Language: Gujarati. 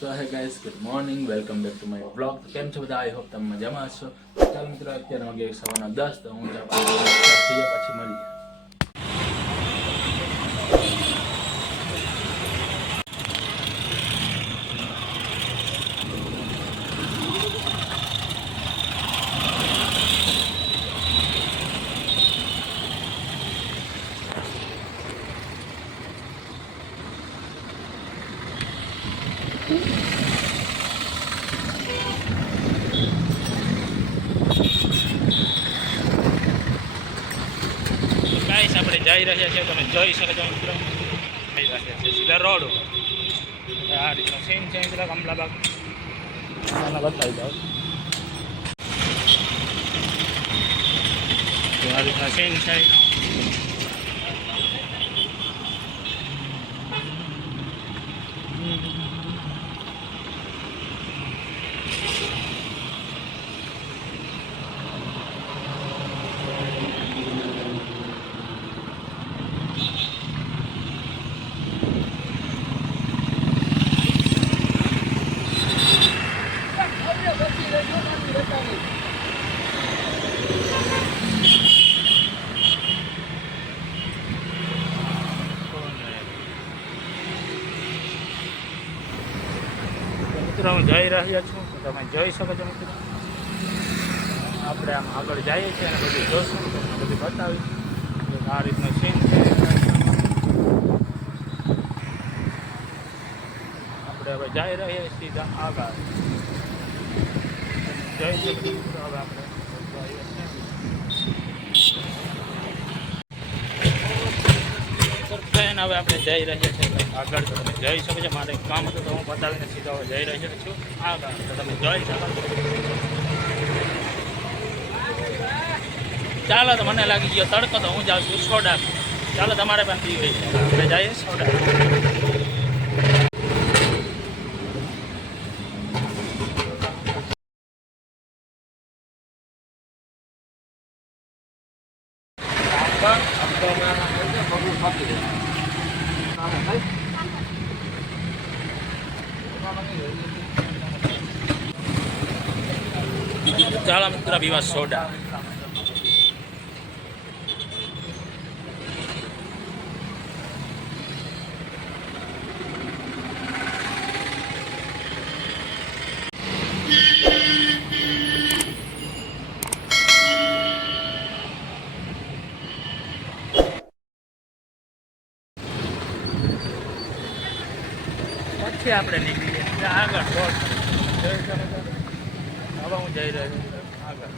તો હે guys, good morning, welcome back to my blog. કેમ છો બધા? આઈ હોપ તમે મજામાં હશો. ચાલો મિત્રો, અત્યારે વાગે સવારના 10 તો હું પછી મળીએ. ગાઈસ, આપણે જઈ રહ્યા છીએ, તમે જોઈ શકો છો મિત્રો. જઈ રહ્યા છીએ સીધા રોડ ઉપર. આ રીતનો સીન છે પેલા કમલાબાગ. બતાવી દઉં. આ રીતના સીન છે. મિત્રો, હું જઈ રહ્યા છું, તમે જોઈ શકો છો મિત્રો. આપણે આમ આગળ જઈએ છીએ અને બધું જોશું, બધું બતાવીશ. આ રીતનો સીન છે. આપણે હવે જઈ રહ્યા સીધા આગળ. જઈ શકો છો મિત્રો. હવે આપણે હવે આપણે જઈ રહ્યા છીએ આગળ. તો તમે જોઈ શકો છો. મારે કામ હતું તો હું બતાવીને સીધા હવે જઈ રહ્યો છું આગળ. તો તમે જોઈ શકો છો. ચાલો, તો મને લાગી ગયો તડકો, તો હું જાઉં છું સોડા. ચાલો, તમારે પણ પીવી છે. આપણે જઈએ સોડા. ચાલો મિત્ર, પીવા સોડા. પછી આપણે નીકળીએ આગળ રોડ. હવે હું જઈ રહ્યો છું આગળ.